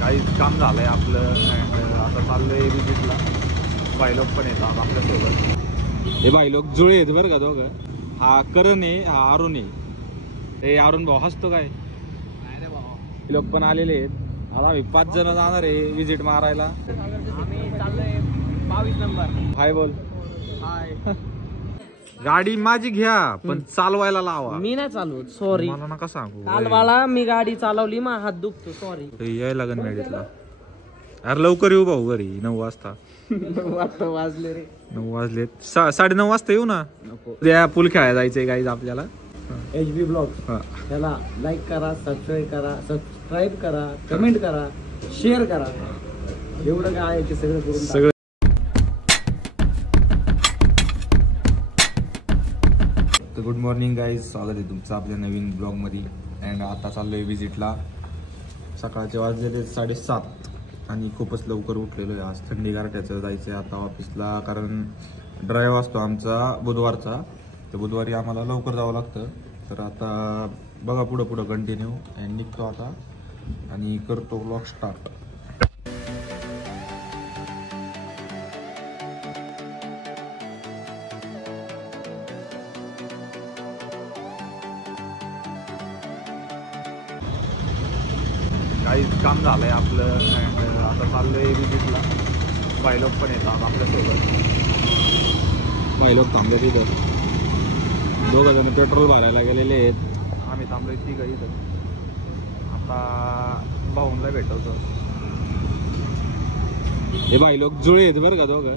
काही काम झालंय आपलं अँड आता चाललोय विजिटला. बाई लोक पण येतात आपल्यासोबत. हे बाई लोक जुळे आहेत बरं का दोघं. हा करण आहे, हा अरुण आहे. हे अरुण भाऊ हसतो काय. लोक पण आलेले आहेत. आता आम्ही 5 जण जाणार आहे विजिट मारायला. आम्ही चाललोय 22 नंबर. हाय बोल. हाय. गाडी माझी घ्या पण चालवायला लावा. मी नाही चालवत, सॉरी. मला नका सांगू. चालवाला मी गाडी चालवली, मा हात दुखतो, सॉरी. यायला लागन गाडीतला. अरे लवकर येऊ भाऊ घरी 9 वाजता. 9 वाजता वाजले रे. 9 वाजलेत. 9:30 वाजता येऊ ना. उद्या पूल खेळायला जायचंय गाईज आपल्याला. HB ब्लॉग त्याला लाईक करा, सबस्क्राईब करा, कमेंट करा, शेअर करा. एवढं काय आहे ते सगळं करून सगळं. तर गुड मॉर्निंग गाईज, स्वागत आहे तुमचं आपल्या नवीन ब्लॉगमध्ये. अँड आता चाललोय विजिटला. सकाळचे वाजले ते 7:30 आणि खूपच लवकर उठलेलो आहे. आज थंडी गारठ्याचं जायचं आहे आता ऑफिसला, कारण ड्राईव्ह असतो आमचा बुधवारचा. तर बुधवारी आम्हाला लवकर जावं लागतं. तर आता बघा पुढं कंटिन्यू अँड निघतो आता आणि करतो व्लॉग स्टार्ट. काही काम झालंय आपलं अँड आता चाललोय विजिटला. बाई लोक पण येतात आपल्यासोबत. बाई लोक थांबले तिथं. 2 जण पेट्रोल भरायला गेलेले आहेत. आम्ही थांबलोय 3 इथं. आता भाऊंला भेटवतो. हे बाई लोक जुळे आहेत बरं का दोघं.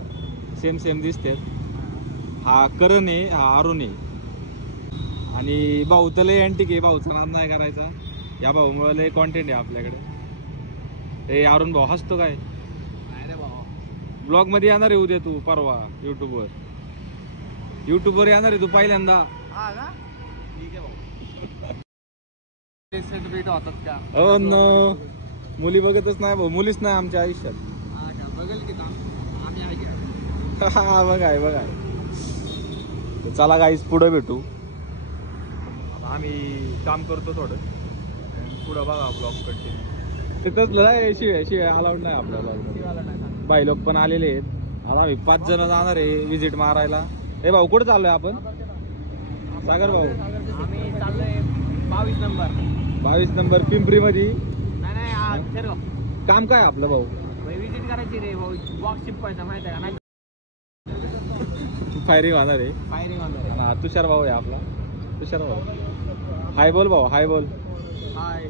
सेम दिसतात. हा करण आहे, हा अरुण आहे. आणि भाऊ तर लय अँटिक आहे. भाऊचा नाद नाही करायचा. या भाऊमुळे लय कॉन्टेंट आहे आपल्याकडे. हे अरुण भाऊ हसतो काय. ब्लॉग मध्ये येणार आहे उद्या तू, परवा युट्यूबवर येणार आहे तू पहिल्यांदा. हो नो, मुली बघतच नाही भाऊ. मुलीच नाही आमच्या आयुष्यात. बघाय. चला गाईस पुढे भेटू. आम्ही काम करतो थोडं, पुढं बघा ब्लॉग कंटिन्यू. तिथंच लढाई शिवाय अलाउड नाही आपल्याला. बाई लोक पण आलेले आहेत. आता आम्ही 5 जण जाणार आहे विजिट मारायला. हे भाऊ कुठे चाललोय आपण. सागर भाऊ आम्ही चाललोय 22 नंबर. 22 नंबर पिंपरी मध्ये. नाही काम काय आपलं भाऊ. विजिट करायची रे भाऊ. बॉक्स शिपवायचा माहिती आहे का. नाही फायरिंग होणार आहे. फायरिंग होणार. हा तुषार भाऊ आहे आपला. तुषार भाऊ हाय बोल भाऊ. हाय बोल. हाय.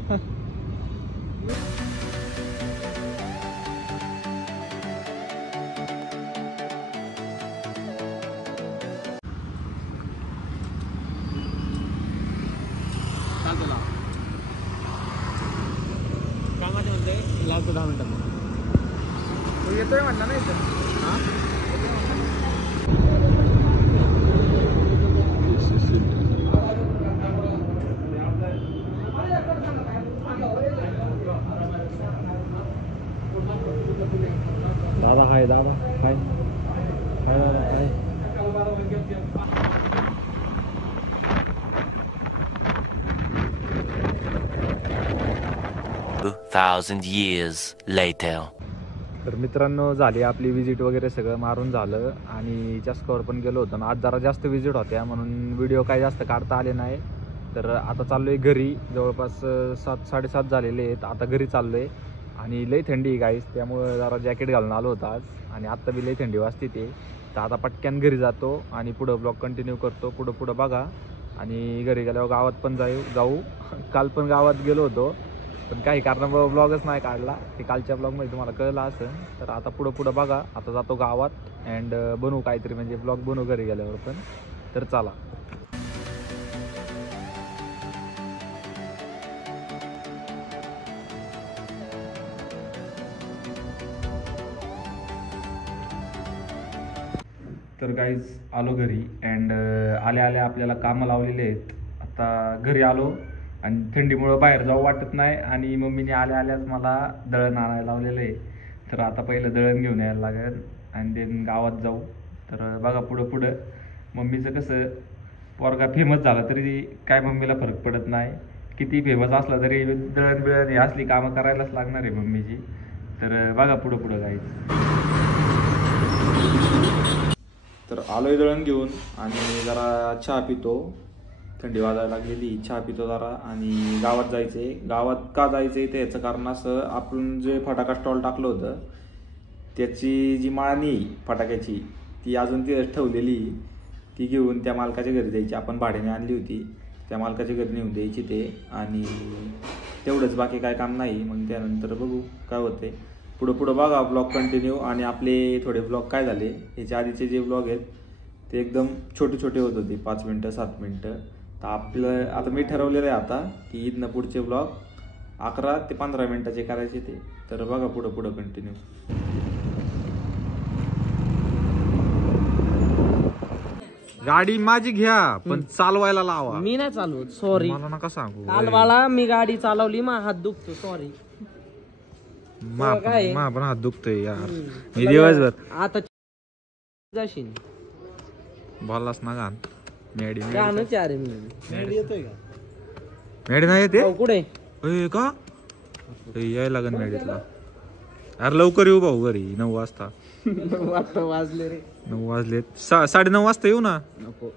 कामाचे म्हणते लावतो 10 मिनिटात. तू येतोय म्हणला नाही तर. हां दादा हाय. दादा हाय. हाय. 2,000 years later. तर मित्रांनो, झाली आपली विजिट वगैरे सगळं मारून झालं आणि जास्कावर पण गेलो होतो. आज जरा जास्त विजिट होत्या म्हणून व्हिडिओ काही जास्त काढता आले नाही. तर आता चाललोय घरी. जवळपास 7-7:30 झालेले आहेत. आता घरी चाललोय आणि लई थंडी आहे गाईस, त्यामुळं जरा जॅकेट घालून आलो होता आज. आणि आत्ता बी लई थंडी वाजते ते. तर आता पटक्यान घरी जातो आणि पुढं ब्लॉग कंटिन्यू करतो. पुढं बघा आणि घरी गेल्यावर गावात पण जाऊ. काल पण गावात गेलो होतो पण काही कारणामुळे ब्लॉगच नाही काढला. ते कालच्या ब्लॉगमध्ये तुम्हाला कळलं असेल. तर आता पुढं बघा. आता जातो गावात अँड बनवू काहीतरी, म्हणजे ब्लॉग बनवू घरी गेल्यावर पण. तर चला. तर गाईज आलो घरी अँड आल्या आपल्याला कामं लावलेले आहेत. आता घरी आलो आणि थंडीमुळं बाहेर जाऊ वाटत नाही. आणि मम्मीने आल्याच मला दळण आणायला लावलेलं आहे. तर आता पहिलं दळण घेऊन यायला लागेल आणि देन गावात जाऊ. तर बघा पुढं मम्मीचं कसं पोरगा फेमस झाला तरी काय मम्मीला फरक पडत नाही. किती फेमस असला तरी दळण बिळण ही असली कामं करायलाच लागणार आहे मम्मीची. तर बघा पुढं पुढं गाईज. तर आलोय दळण घेऊन आणि जरा चहा पितो. थंडी वाजायला लागलेली, चहा पितो जरा आणि गावात जायचंय. गावात का जायचंय ते याचं कारण असं, आपण जे फटाका स्टॉल टाकलं होतं त्याची जी माळणी फटाक्याची ती अजून ती ठेवलेली, ती घेऊन त्या मालकाच्या घरी द्यायची. आपण भाड्याने आणली होती, त्या मालकाच्या घरी नेऊन द्यायची ते. आणि तेवढंच, बाकी काय काम नाही. मग त्यानंतर बघू काय होते पुढं पुढं. बघा ब्लॉग कंटिन्यू. आणि आपले थोडे ब्लॉग काय झाले, ह्याच्या आधीचे जे ब्लॉग आहेत ते एकदम छोटे छोटे होत होते, 5 मिनटं 7 मिनटं. तर आपलं आता मी ठरवलेलं आहे आता की इथनं पुढचे ब्लॉग 11 ते 15 मिनटाचे करायचे ते. तर बघा पुढं पुढं कंटिन्यू. गाडी माझी घ्या पण चालवायला लावा. मी नाही चालवत, सॉरी. मला नका सांगू. कालवाला मी गाडी चालवली, मा हात दुखतो, सॉरी. मा पण हात दुखतोय यार. मी दिवसभर आता जाशील बोललास ना गाण. मेडी गाणंच आहे मी. येतोय का? मेडी नाही येते भाऊ कुठे? का यायला लागन मेडीतला. अरे लवकर येऊ भाऊ घरी. 9 वाजता. वाजले रे. 9 वाजलेत. 9:30 वाजता येऊ ना. नको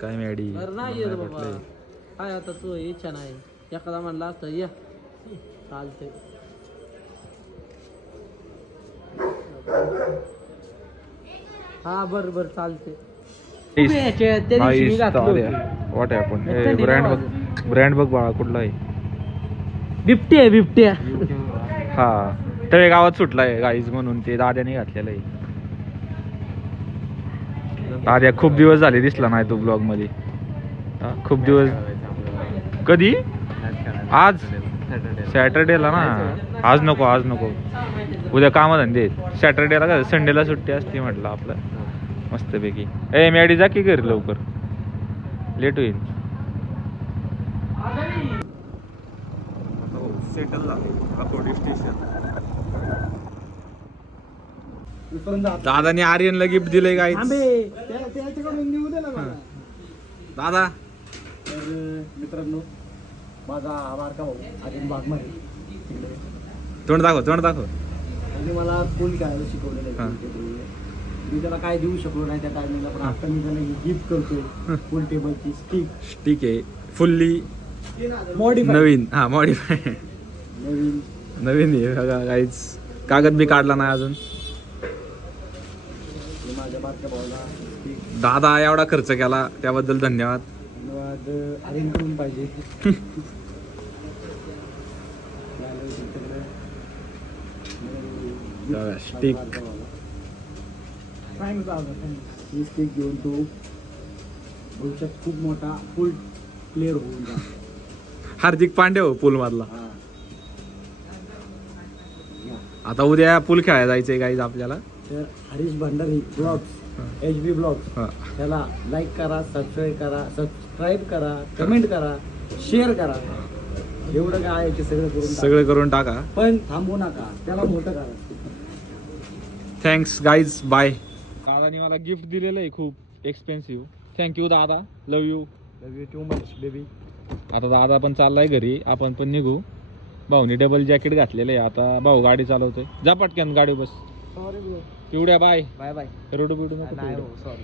काय मेडी नाही येत बाबा. काय आता तू इच्छा नाही. एखादा म्हणला असतं या, चालतंय. हा बर बर चालते. What happen. ब्रँड बघ बाळा कुठला आहे. बिबट्या बिबट्या. हा तळे गावात सुटलाय गाईज म्हणून ते दाद्याने घातलेलं आहे. दाद्या खूप दिवस झाले दिसला नाही तो ब्लॉग मध्ये. खूप दिवस. कधी? आज सॅटर्डेला ना. आज नको उद्या कामधंदे. सॅटर्डेला का संडेला सुट्टी असते म्हटलं आपलं मस्तपैकी. ए मॅडी जा की घरी लवकर, लेट होईल. सेटल झाले अकोडी स्टेशन. दादाने आर्यनला गिफ्ट दिलंय काय दादा. तर मित्रांनो, माझा बारका भाऊ आर्यन बागमारे तोंड दाखव. आणि मला पूल खेळायला शिकवलेलं आहे. मी त्याला काय देऊ शकलो नाही त्या टायमिंगला, पण आता मी त्याला गिफ्ट करतोय पूल टेबलची स्टिक आहे. Fully modify. मॉडिफाय नवीन आहे बघा काहीच. कागद बी काढला नाही अजून. माझ्या बारक्या भावाला दादा एवढा खर्च केला त्याबद्दल धन्यवाद. अरेंज करून पाहिजे. स्टिक ही स्टिक घेऊन तो भविष्यात खूप मोठा फुल प्लेअर होऊन जा. हार्दिक पांड्या हो पूल मधला. आता उद्या पूल खेळायला जायचंय गाईज आपल्याला. तर Harish Bhandari blogs, HB blogs, त्याला लाईक करा, सबस्क्राईब करा, कमेंट करा, शेअर करा. एवढं काय आहे ते सगळं करून टाका. पण थांबू नका, त्याला मोठं करा. Thanks guys, bye. दादाने मला गिफ्ट दिलेलं आहे खूप एक्सपेन्सिव्ह. थँक्यू दादा. Love you too much baby. आता दादा पण चाललाय घरी, आपण पण निघू. भाऊनी डबल जॅकेट घातलेलं आहे. आता भाऊ गाडी चालवतोय. जा पटक्यान गाडी बस. सॉरी पिवड्या बाय बाय. रडू बिडू नको. सॉरी.